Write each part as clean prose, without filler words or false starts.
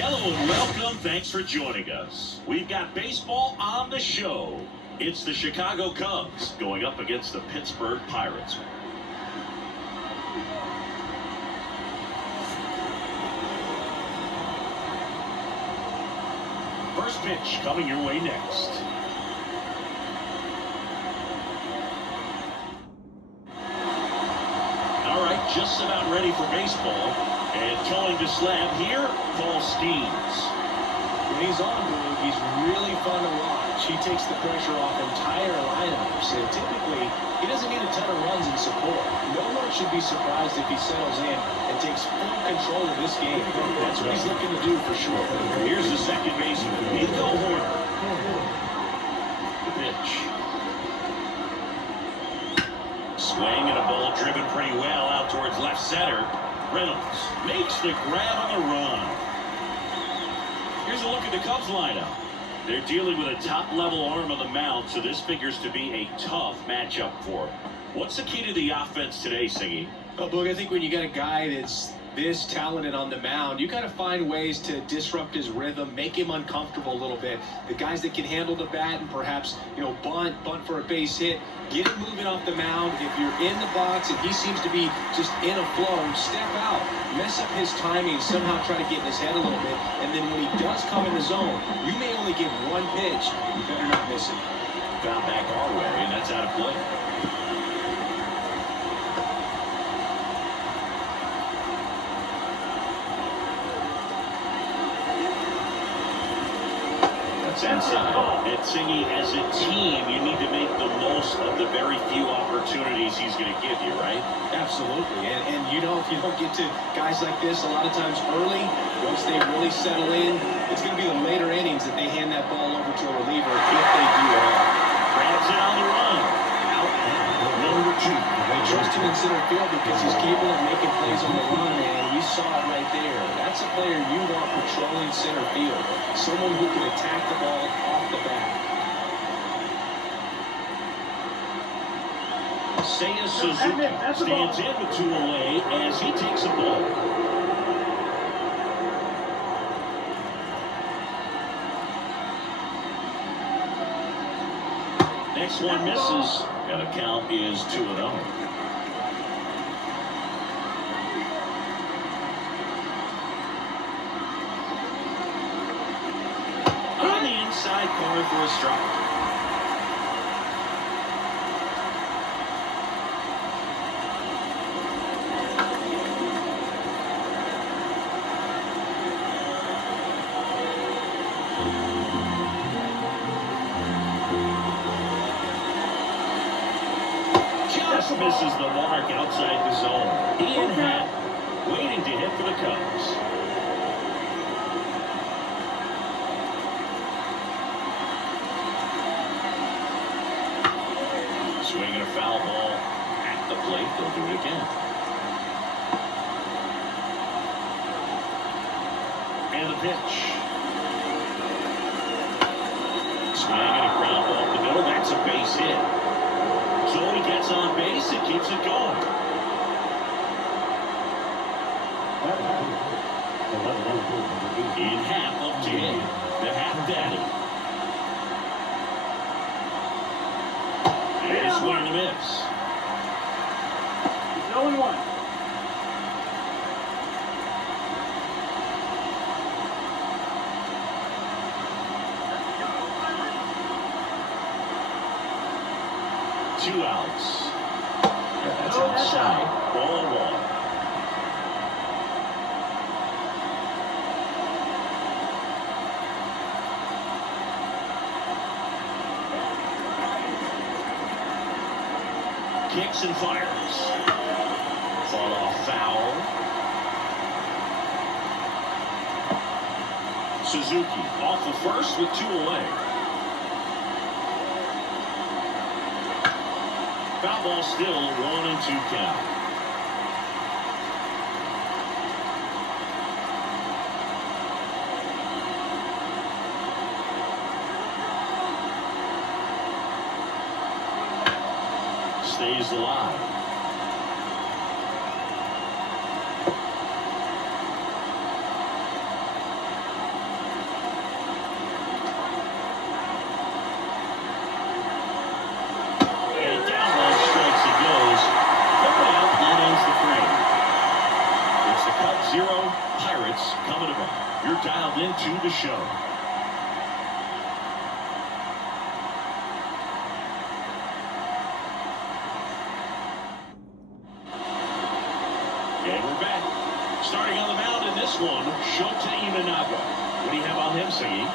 Hello and welcome. Thanks for joining us. We've got baseball on the show. It's the Chicago Cubs going up against the Pittsburgh Pirates. First pitch coming your way next. All right, just about ready for baseball. And towing to slab here, Paul Skeens. When he's on, Blue, he's really fun to watch. He takes the pressure off entire lineups, and typically, he doesn't need a ton of runs in support. No one should be surprised if he settles in and takes full control of this game. That's what he's looking to do for sure. Here's the second baseman, Nico Horner. The pitch. Swing and a ball driven pretty well out towards left center. Reynolds makes the grab on the run. Here's a look at the Cubs lineup. They're dealing with a top-level arm on the mound, so this figures to be a tough matchup for them. What's the key to the offense today, Singy? Well, Boog, I think when you got a guy that's this talented on the mound, you got to find ways to disrupt his rhythm, make him uncomfortable a little bit. The guys that can handle the bat and perhaps, bunt for a base hit, get him moving off the mound. If you're in the box and he seems to be just in a flow, step out, mess up his timing, somehow try to get in his head a little bit, and then when he does come in the zone, you may only give one pitch. You better not miss it. Found back our way, and that's out of play. Inside. And Singy, as a team, you need to make the most of the very few opportunities he's going to give you, right? Absolutely. And if you don't get to guys like this a lot of times early, once they really settle in, it's going to be the later innings that they hand that ball over to a reliever if they do at all. Grabs it on the run. Out number 2. They trust him in center field because he's capable of making plays on the run, and we saw it right there. That's a player you want patrolling center field. Someone who can attack the ball off the bat. Seiya Suzuki stands in with 2 away as he takes a ball. Next one misses, and the count is 2-0. On the inside corner for a strike. Misses the mark outside the zone. Ian Happ waiting to hit for the Cubs. Swinging a foul ball at the plate. They'll do it again. And the pitch. Swinging a ground ball up the middle. That's a base hit. So he gets on base and keeps it going. In half up to him, the half daddy. And a swing and a miss. 0-1. Two outs. That's outside. Ball 1. Kicks and fires. Fall off foul. Suzuki off the first with 2 away. Foul ball still 1-2 count. Stays alive. Pirates coming to bat. You're dialed into the show. And we're back. Starting on the mound in this one, Shota Imanaga. What do you have on him, Siggy?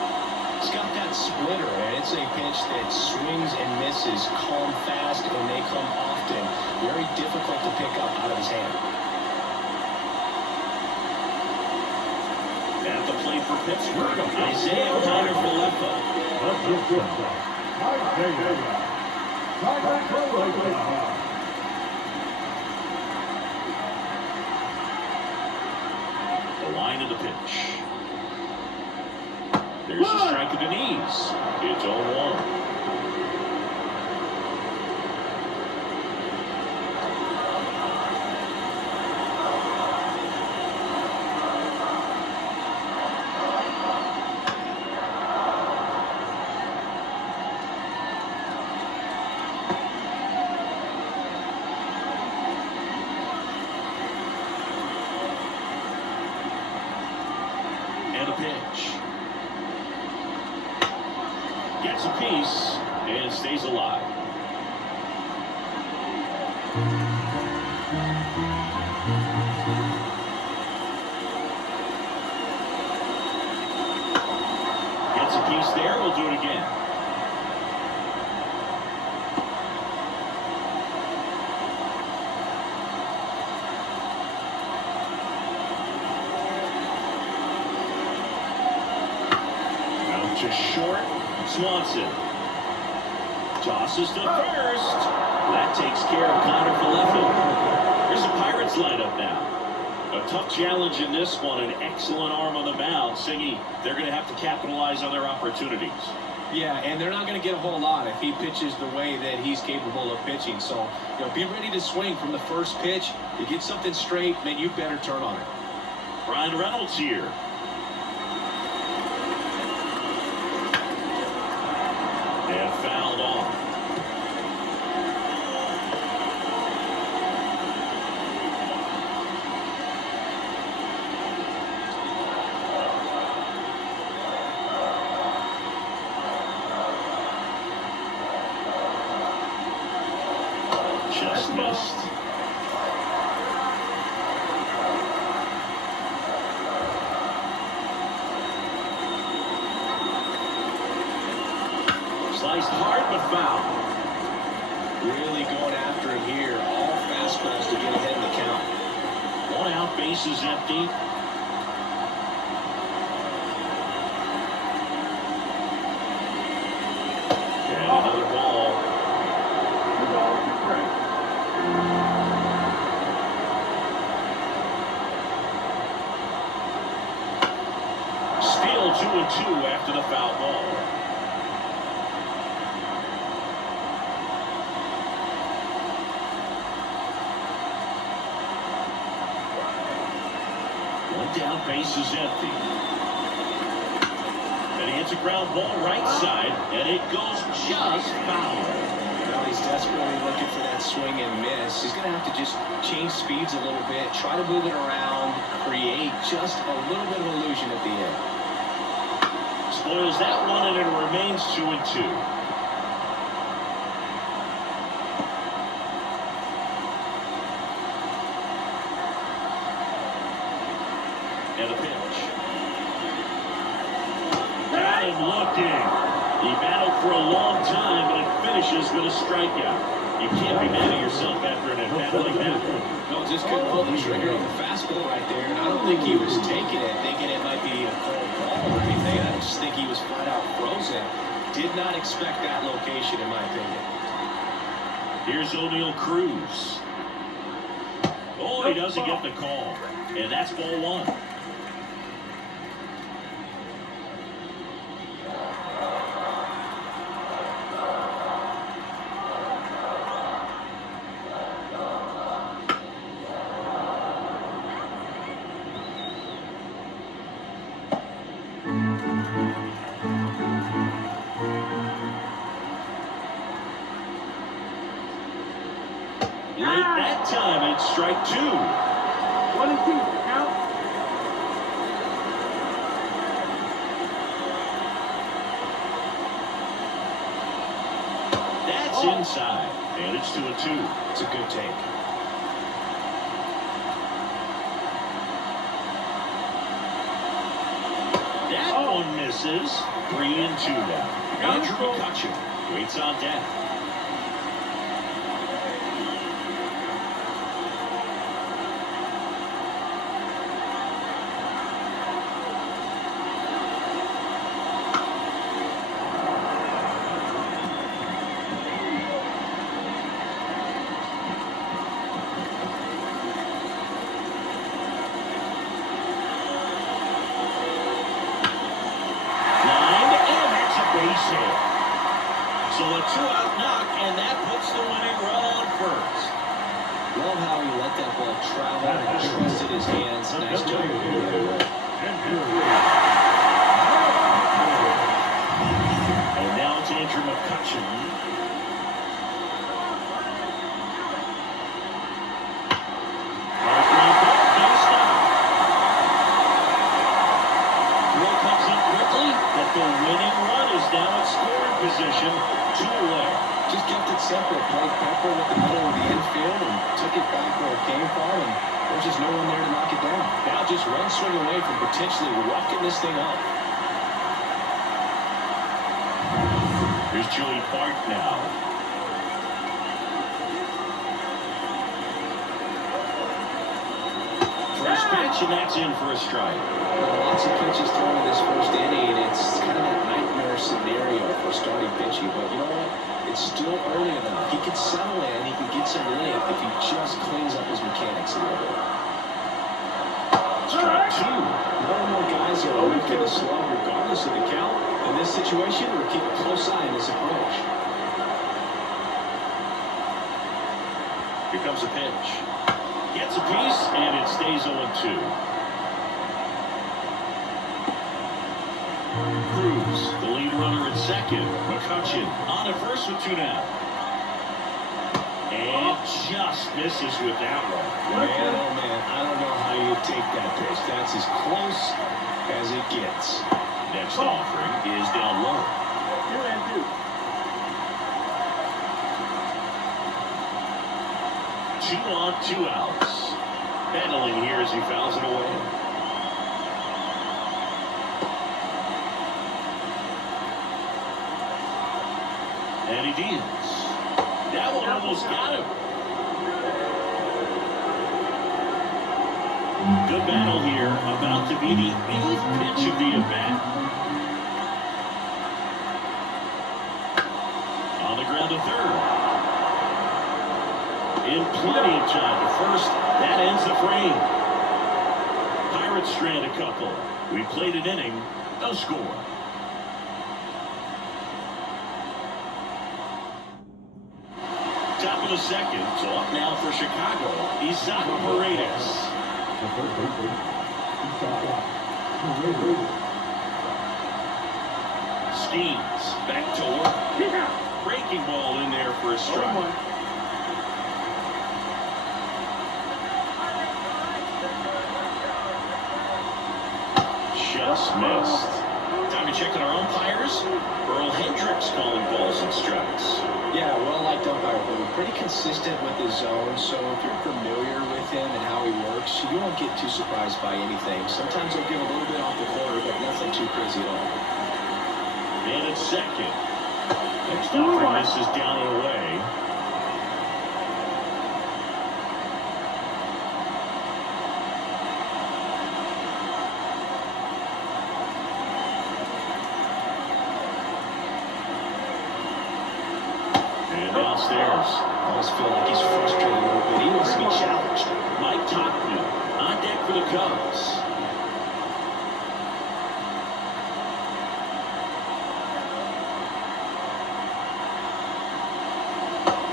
He's got that splitter, and it's a pitch that swings and misses, come fast, and they come often. Very difficult to pick up out of his hand. At the plate for Pittsburgh, Isaiah Kiner-Falefa. The line of the pitch. There's a strike to the knees. It's 0-1. And a pitch. Gets a piece and stays alive. Gets a piece there. We'll do it again. Out to short. Swanson tosses to first. That takes care of Kiner-Falefa. Here's the Pirates lineup now. A tough challenge in this one. An excellent arm on the mound. Siggy, they're going to have to capitalize on their opportunities. Yeah, and they're not going to get a whole lot if he pitches the way that he's capable of pitching. So, be ready to swing from the first pitch. You get something straight, then you better turn on it. Brian Reynolds here. And fouled off. Just missed. Sliced hard but foul. Really going after him here. All fastballs to get ahead in the count. One out, base is empty. And another ball. Still 2-2 after the foul ball. One down, base is empty. And he hits a ground ball right side, and it goes just foul. Well, he's desperately looking for that swing and miss. He's going to have to just change speeds a little bit, try to move it around, create just a little bit of illusion at the end. Spoils that one, and it remains 2-2. And a pitch. Got him looking. He battled for a long time, but it finishes with a strikeout. You can't be mad at yourself after an at-bat like that. No, just couldn't pull the trigger on the fastball right there. And I don't think he was taking it, thinking it might be a cold ball or anything. I just think he was flat out frozen. Did not expect that location, in my opinion. Here's O'Neal Cruz. Oh, he doesn't get the call. And that's ball one. Late that time, it's strike two. 1-2, count. Gets inside, and it's 2-2. It's a good take. That one misses. 3-2 now. Andrew McCutchen waits on deck. So a 2-out knock, and that puts the winning run on first. Love how he let that ball travel and trusted his hands. Nice job. And now it's Andrew McCutchen. The winning run is now at scoring position, 2 away. Just kept it simple. Played Pepper with the middle of the infield and took it back where it came from, and there's just no one there to knock it down. Now just one swing away from potentially walking this thing off. Here's Joey Bart now. First pitch, and that's in for a strike. Lots of pitches thrown in this first inning, and it's kind of that nightmare scenario for starting pitching. But you know what? It's still early enough. He can settle in. He can get some length if he just cleans up his mechanics a little bit. Strike 2. More and more guys are open to the slug regardless of the count. In this situation, we'll keep a close eye on this approach. Here comes a pitch. Gets a piece, and it stays 0-2. Cruz, the lead runner at second. McCutchen on at first with 2 down. And just misses with that one. Man, oh man, I don't know how you take that pitch. That's as close as it gets. Next offering is down low. 2 on, 2 outs. Battling here as he fouls it away. And he deals. That one almost got him. Good battle here. About to be the 8th pitch of the at-bat. On the ground to third. In plenty of time to first. That ends the frame. Pirates strand a couple. We played an inning. No score. Top of the second, so up now for Chicago, Isaac Paredes. Schemes, back to work. Breaking ball in there for a strike. Just missed. Time to check on our umpires. Earl Hendricks calling balls and strikes. Yeah, well-liked umpire, but pretty consistent with his zone, so if you're familiar with him and how he works, you won't get too surprised by anything. Sometimes he'll give a little bit off the corner, but nothing too crazy at all. And it's second. Next offering misses down and away. Downstairs. I always feel like he's frustrated a little bit. He wants to be challenged. Mike Topman on deck for the Cubs.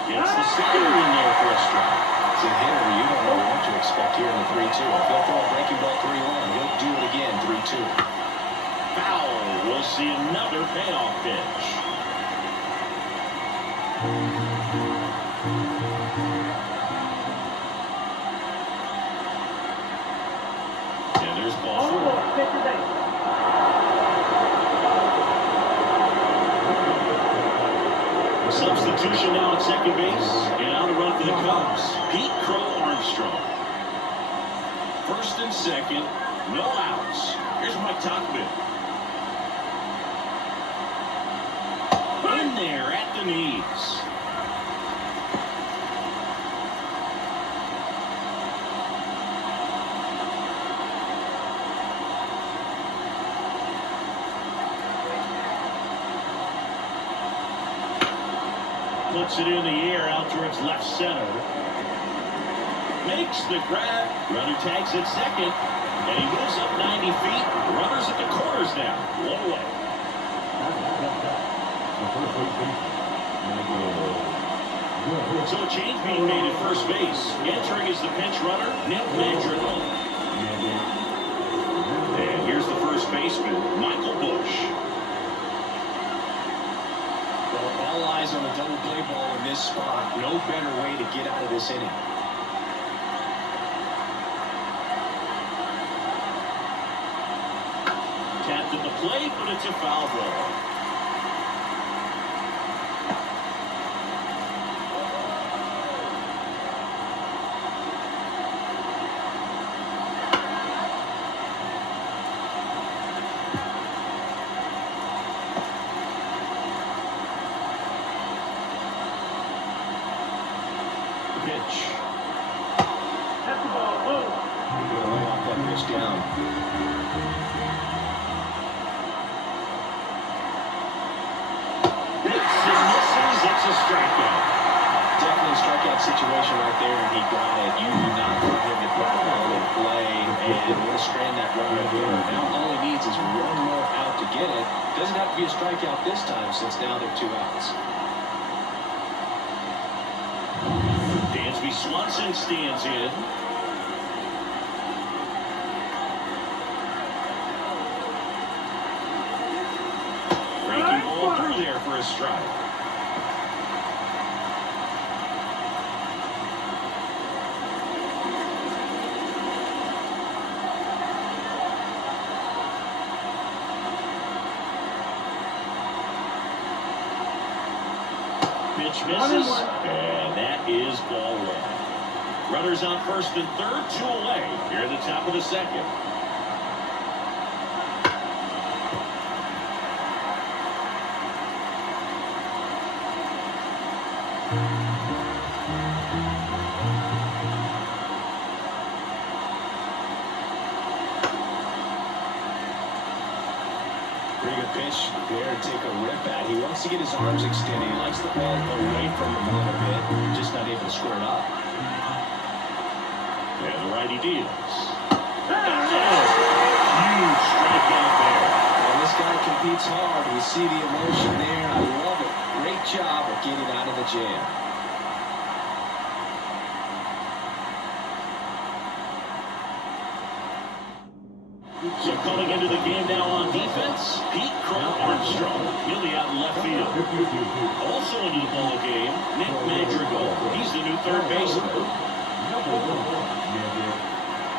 Gets the sinker in there for a strike. As a hitter, you don't know what to expect here in the 3-2. If he'll throw a breaking ball 3-1, he'll do it again 3-2. Foul. We'll see another payoff pitch. And there's ball 4. Substitute Substitution now at second base. And out to run for the Cubs, Pete Crow Armstrong. First and second, no outs. Here's Mike Tauchman. In there at the knees. Puts it in the air out towards left center. Makes the grab. Runner tags at second. And he moves up 90 feet. Runners at the corners now. One away. So a change being made at first base. Entering is the pinch runner, Nick Madrigal. And here's the first baseman, Michael Bush. Well, all eyes on the double play ball in this spot. No better way to get out of this inning. Tapped at the plate, but it's a foul ball. Pitch. That's the ball. Move. Lay off that pitch down. It's a strikeout. Definitely a strikeout situation right there, and he got it. You do not want him to put the ball in play and want to strand that runner there. Now all he needs is one more out to get it. Doesn't have to be a strikeout this time since now they're 2 outs. Dansby Swanson stands in. Breaking ball through there for a strike. Pitch misses, and that is ball one. Runners on first and third, 2 away. Here at the top of the second. Pretty good pitch there to take a rip at. He wants to get his arms extended. He likes the ball away from him a little bit, just not able to square it up. And the righty deals. Huge strikeout there. Well, this guy competes hard. We see the emotion there. I love it. Great job of getting out of the jam. So coming into the game now on defense, Pete Crow Armstrong. He'll be out in left field. Also into the ball game, Nick Madrigal. He's the new third baseman.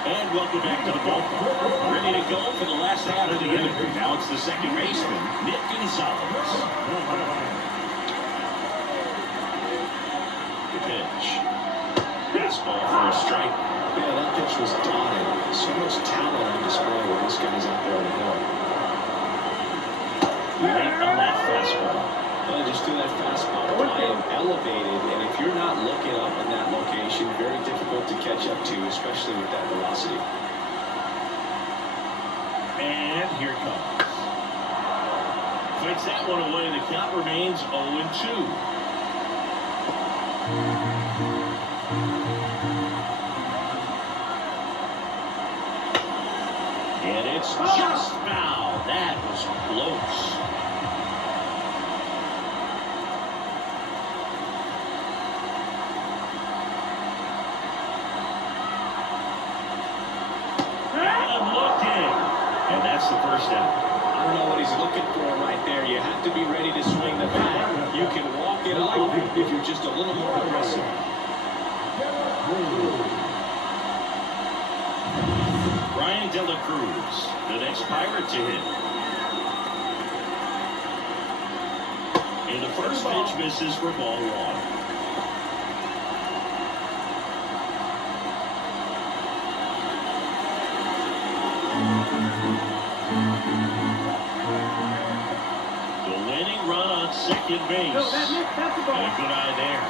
And welcome back to the ballpark. Ready to go for the last half of the inning. Now it's the second baseman, Nick Gonzalez. The pitch. Baseball for a strike. Yeah, that pitch was dotted. So much talent on display when this guy's out there on the hill. Right on that fastball. Well, just threw that fastball high and elevated, and if you're not looking up in that location, very difficult to catch up to, especially with that velocity. And here it comes. Fights that one away. The count remains 0-2. And it's just foul. That was close. And looking. And that's the first out. I don't know what he's looking for right there. You have to be ready to swing the bat. You can walk it off if you're just a little more aggressive. Ryan De La Cruz, the next Pirate to hit. And the first pitch pitch misses for ball one. The winning run on second base. No, that's the ball. And a good eye there.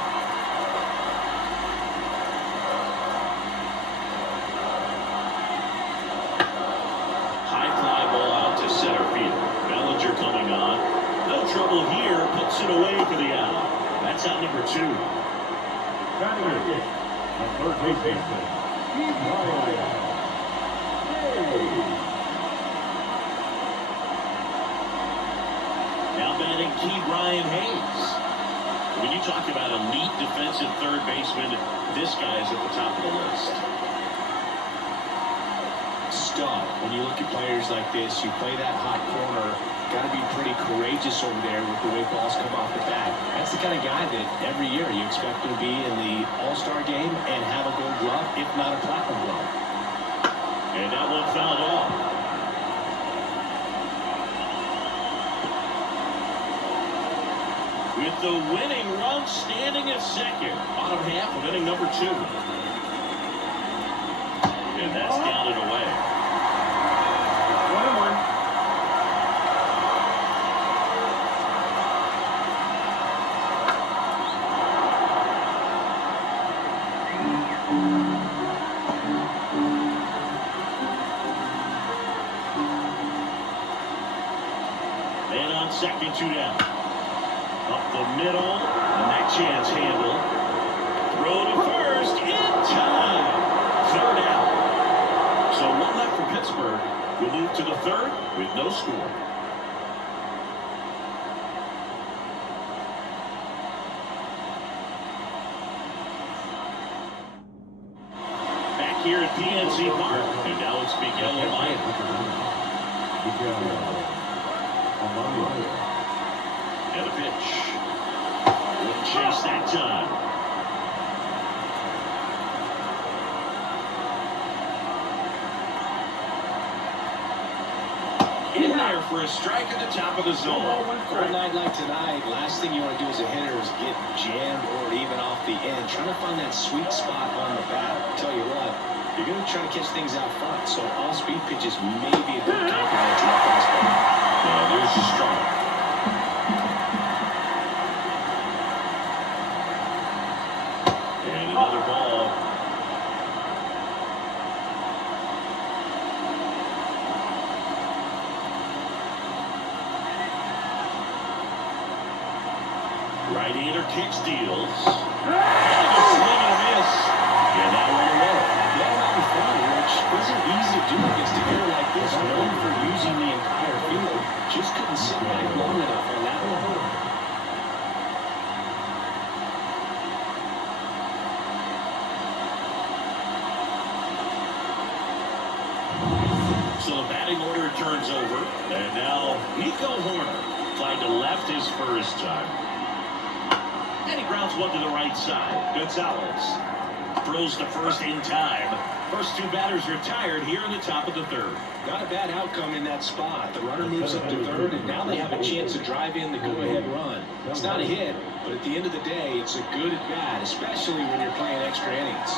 High fly ball out to center field. Bellinger coming on. No trouble here. Puts it away for the out. That's out number 2. Batting it. The third baseman. Now batting Key Brian Hayes. When you talk about elite defensive third baseman, this guy is at the top of the list. Stud. When you look at players like this, you play that hot corner, got to be pretty courageous over there with the way balls come off the bat. That's the kind of guy that every year you expect him to be in the All-Star game and have a gold glove, if not a platinum glove. And that one fouled off. With the winning run standing at second. Bottom half of inning number 2. And that's down and away. 1-1. Man on second, 2 down. Up the middle, and that chance handled. Throw to first, in time. 3rd out. So 1 left for Pittsburgh. We'll move to the 3rd with no score. Back here at PNC Park, and now it's Miguel Amaya. And a pitch. Wouldn't chase that time. In there for a strike at the top of the zone. For a night like tonight, last thing you want to do as a hitter is get jammed or even off the end. Trying to find that sweet spot on the bat. I'll tell you what, you're going to try to catch things out front. So off-speed pitches may be a good compliment to that fastball. Yeah, there's the strike. And another ball. Right-hander kick steals. And a swing and a miss. And now we're away. That might be fun, which isn't easy to do against a hitter like this, known for using the entire field. Just couldn't sit back long enough on that one. So the batting order turns over. And now Nico Horner tried to left his first time. And he grounds one to the right side. Gonzalez throws the first in time. First 2 batters retired here in the top of the 3rd. Not a bad outcome in that spot. The runner moves up to 3rd, and now they have a chance to drive in the go-ahead run. It's not a hit, but at the end of the day, it's a good at-bat, especially when you're playing extra innings.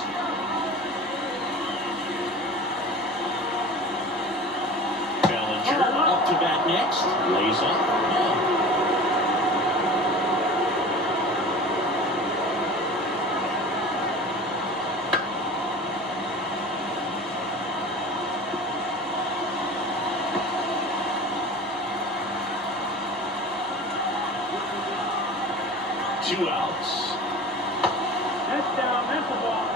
Bellinger up to bat next. Lays off the ball. 2 outs. That's down. That's the ball.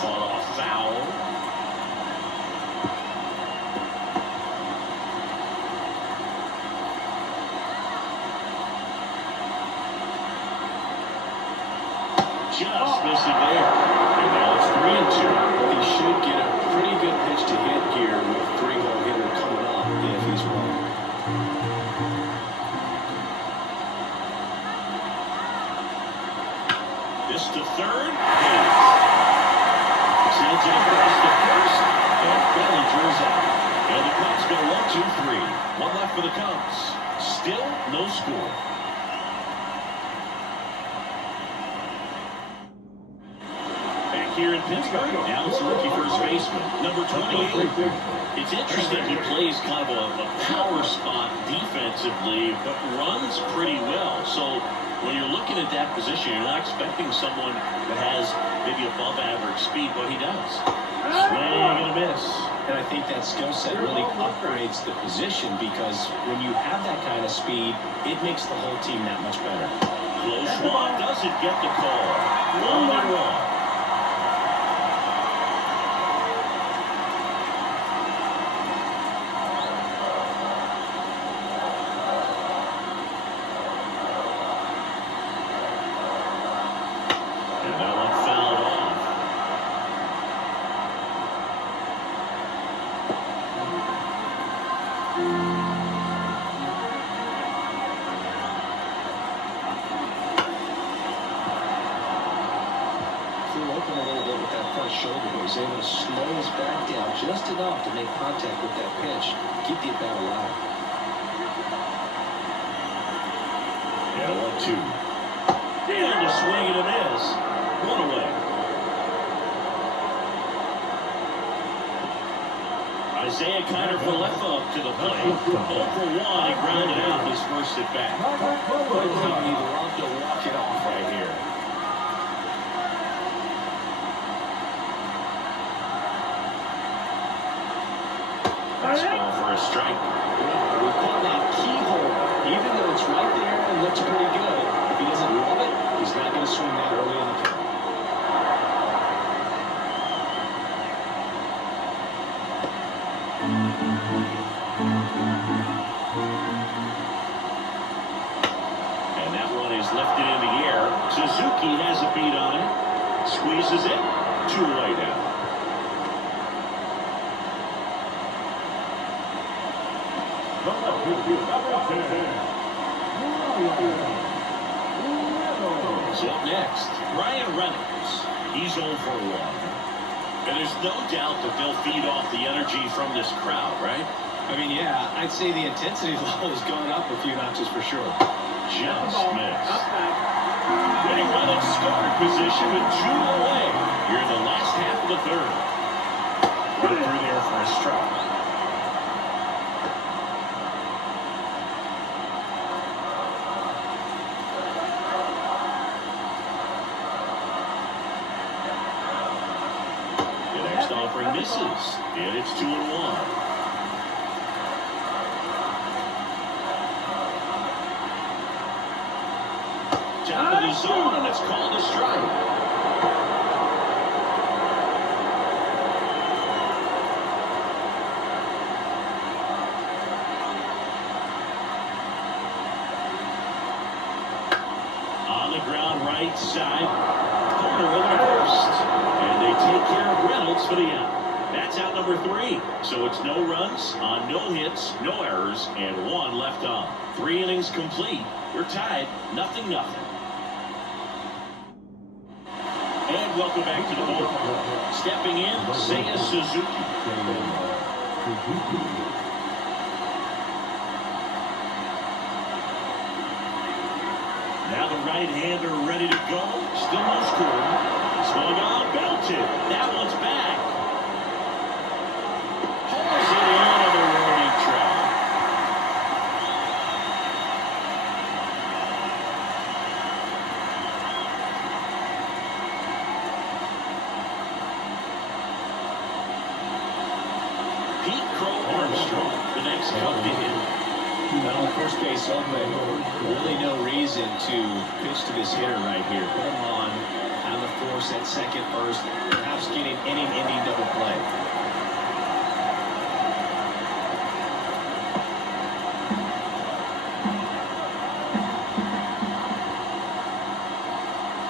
Fought off foul. Just missing there. And now it's 3-2. He should get a pretty good pitch to hit here with 3-hole hitter coming up if he's wrong. This to 3rd. Sends it across the first. And fouls out. And the Cubs go 1-2-3. One left for the Cubs. Still no score. Back here in Pittsburgh, now it's the rookie first baseman, number 28. It's interesting, he plays kind of a power spot defensively, but runs pretty well. So when you're looking at that position, you're not expecting someone that has maybe above average speed, but he does. Swing and a miss. And I think that skill set really upgrades the position, because when you have that kind of speed, it makes the whole team that much better. Close one doesn't get the call. 1-1. Shoulder, but he's able to slow his back down just enough to make contact with that pitch, keep the at-bat alive. Yeah, 1-2. And a swing and a miss. One away. Isaiah Kiner for left up to the plate. 0 for 1. He grounded out his first at bat. He'd love to walk it off right here. Fastball for a strike. We call that keyhole. Even though it's right there and looks pretty good, if he doesn't love it, he's not going to swing that early in the count. And that one is lifted in the air. Suzuki has a beat on it. Squeezes it. 2 away now. So up next, Ryan Reynolds. He's 0 for 1. And there's no doubt that they'll feed off the energy from this crowd, right? I mean, yeah, I'd say the intensity level has gone up a few notches for sure. Just missed. Getting Reynolds scoring position with 2 away. Here in the last half of the third. Right through there for a strike. Offering misses, and it's 2-1. Top of the zone, and it's called a strike. On the ground, right side. Corner over to first. And they take care of Reynolds for the out. That's out number 3. So it's no runs on no hits, no errors, and 1 left on. 3 innings complete. We're tied, 0-0. And welcome back to the ballpark. Stepping in, Seiya Suzuki. Now the right-hander ready to go. Still no score. Swung on, belted. That one's back. Hauls it in on the warning track. Pete Crow Armstrong, the next Cub to hit. Well, first base open. Really no reason to pitch to this hitter right here. Put him on the force at second, first, perhaps getting inning-ending double play.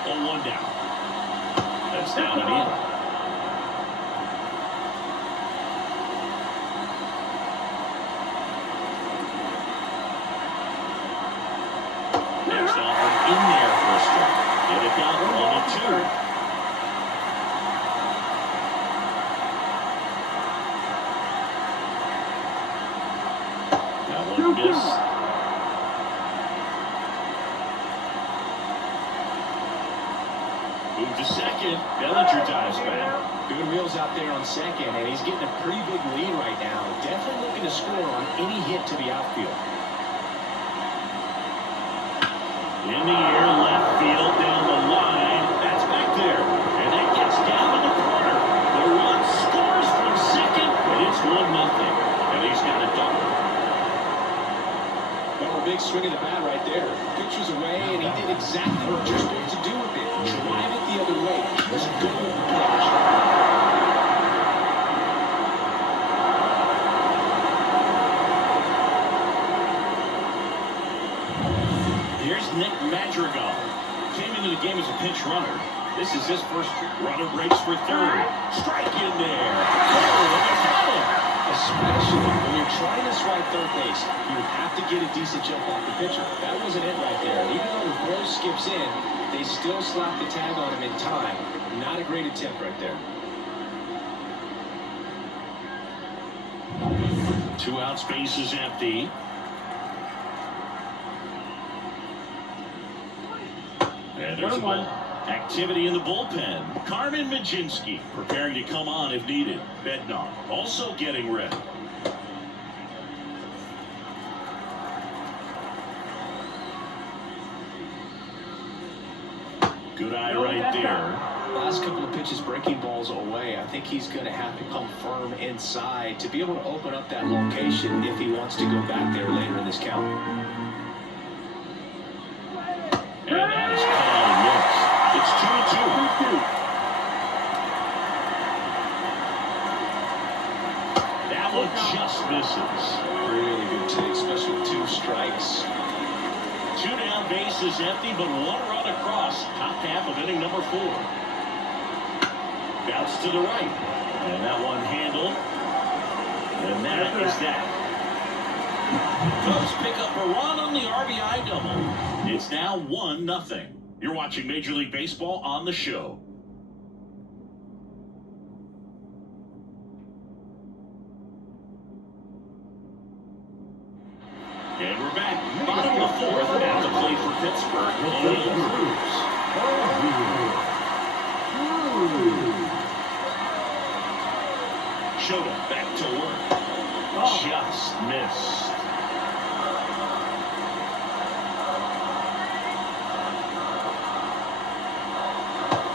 Oh, 1 down. That's down and in. Next offer in there for a strike. And it got 1-2. missed. Move to second. Bellinger dives back. Good wheels out there on second, and he's getting a pretty big lead right now. Definitely looking to score on any hit to the outfield. In the air, left field, down the line. That's back there. And that gets down in the corner. The run scores from second, and it's 1-0. And he's got a double. Well, a big swing of the bat right there. Pitch was away, and he did exactly what you're supposed to do with it. Drive it the other way. Just go with the pitch. Here's Nick Madrigal. Came into the game as a pinch runner. This is his first runner breaks for third. Strike in there. Oh, and they got him. Especially when you're trying to swipe third base, you have to get a decent jump off the pitcher. That wasn't it right there. Even though the throw skips in, they still slap the tag on him in time. Not a great attempt right there. 2 out, space is empty. And there's a ball. Activity in the bullpen. Carmen Majinski preparing to come on if needed. Bednar also getting ready. Good eye right there. Last couple of pitches breaking balls away. I think he's going to have to come firm inside to be able to open up that location if he wants to go back there later in this count. And that is called a miss. It's 2-2. That one just misses. Really good take, especially with 2 strikes. 2 down, base is empty, but 1 run across. Top half of inning number 4. Bounce to the right. And that one handled. And that is that. Cubs pick up a run on the RBI double. It's now 1-0. You're watching Major League Baseball on the show. And we're back. Bottom of the 4th. At the plate for Pittsburgh. O'Neill Cruz. Shota back to work. Just missed.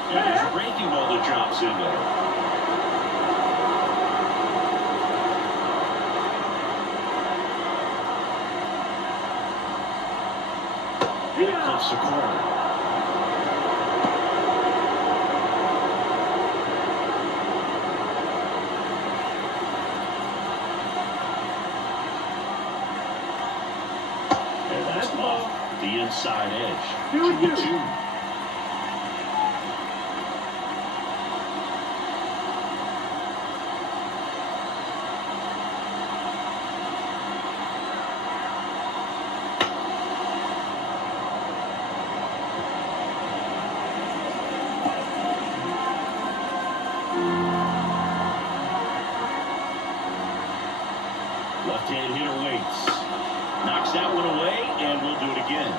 And there's a breaking ball that drops in there. That clips the corner. And that's off the inside edge. 2-2. Left-hand hitter waits. Knocks that one away, and we'll do it again.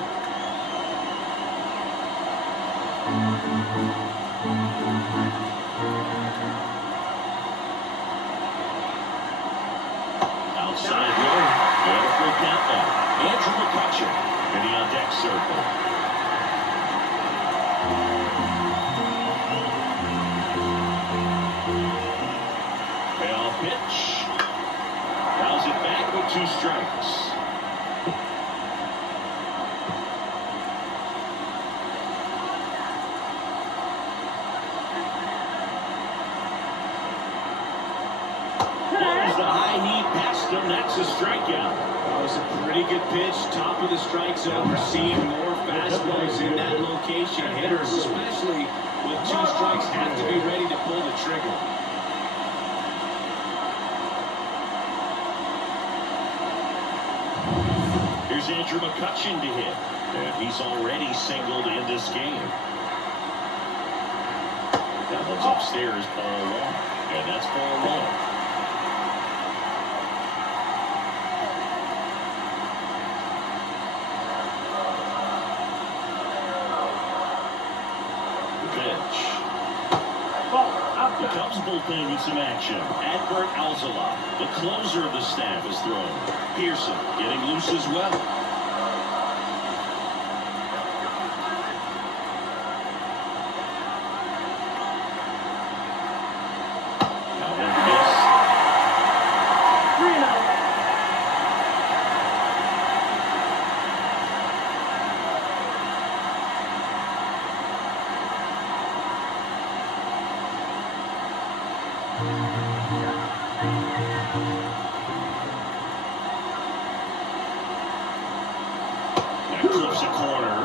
Outside low. And a full count now. Andrew McCutcheon in the on-deck circle. Payoff pitch. Fouls it back with 2 strikes. There's the high heat past him. That's a strikeout. That was a pretty good pitch. Top of the strike zone. We're seeing more fastballs in that location. Hitters, especially with 2 strikes, have to be ready to pull the trigger. Here's Andrew McCutcheon to hit. And he's already singled in this game. That one's upstairs, ball 1. And that's ball 1. pitch. Ball. The Outside. Cubs bullpen with some action. Adbert Alzala, the closer of the staff, is thrown. Pearson getting loose as well. That one missed. 3-0. That clips a corner.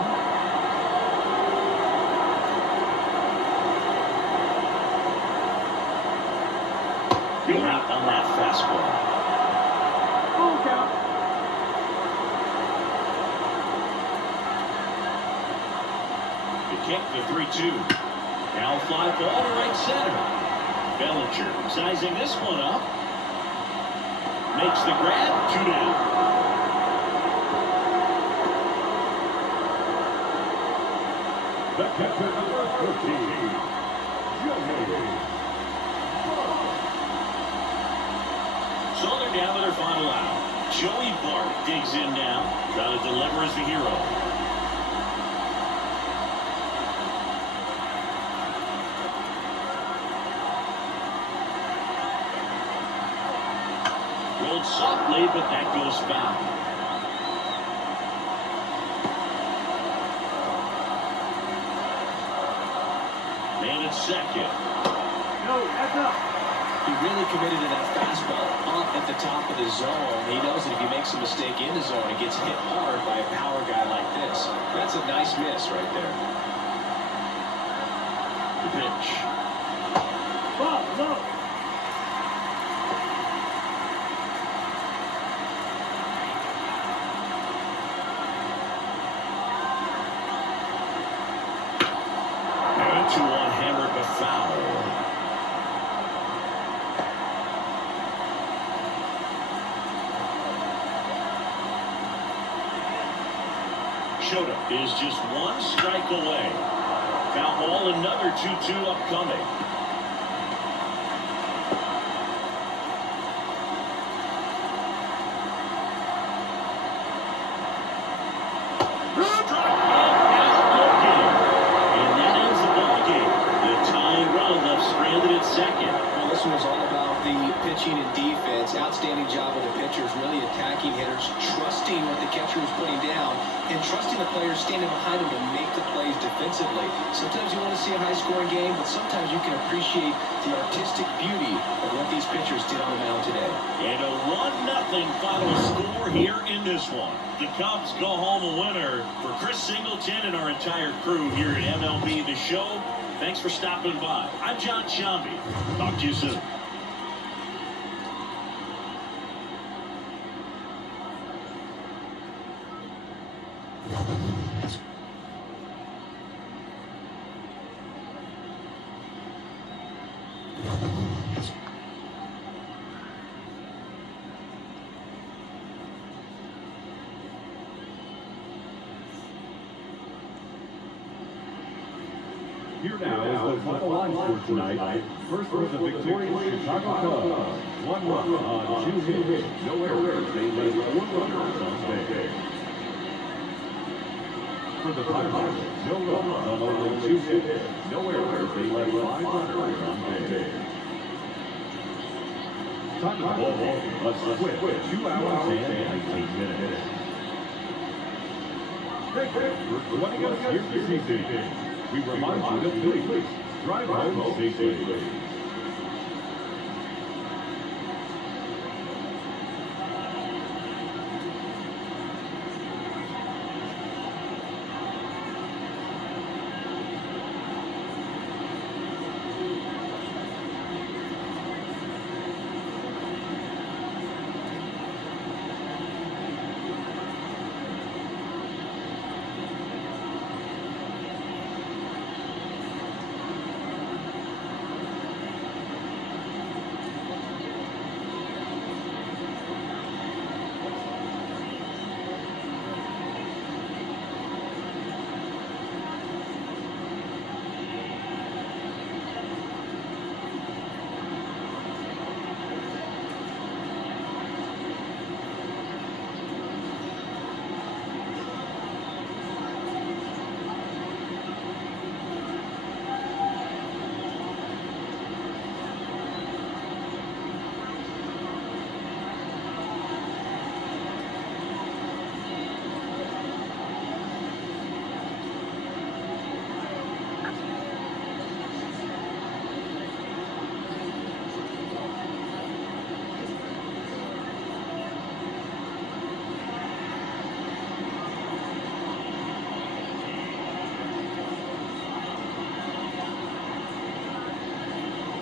Late on that fastball. Full count. The kick, the 3-2. Now fly ball to right center. Bellinger sizing this one up. Makes the grab, 2 down. The catcher, number 13. Joey. So they're down to their final out. Joey Bart digs in now. Trying to deliver as the hero. Rolled softly, but that goes foul. Man at second. No, that's up. He really committed to that fastball up at the top of the zone. He knows that if he makes a mistake in the zone, it gets hit hard by a power guy like this. That's a nice miss right there. The pitch. Ball, low. And a 2-1 hammered but foul. Shota is just 1 strike away. Foul ball, another 2-2 upcoming. Struck him out looking. And that ends the ball game. The tying run left stranded at second. Well, this one was all about the pitching and defense. Outstanding job of the pitchers, really attacking hitters, trusting what the catcher was putting down, and trusting the players standing behind him to make the plays defensively. Sometimes you want to see a high-scoring game, but sometimes you can appreciate the artistic beauty of what these pitchers did on the mound today. And a 1-0 final score here in this one. The Cubs go home a winner. For Chris Singleton and our entire crew here at MLB The Show, thanks for stopping by. I'm John Shambi. Talk to you soon. Here now is the final line for tonight. First for the victorious Chicago Cubs. 1 run on 2 hits. No errors. They led 1 runner on base. For the Pirates, no runs on only 2 hits. No errors. They led 5 runners on base. Time of ball, a swift 2 hours and 19 minutes. For joining us here this evening, we remind you to please drive home safely.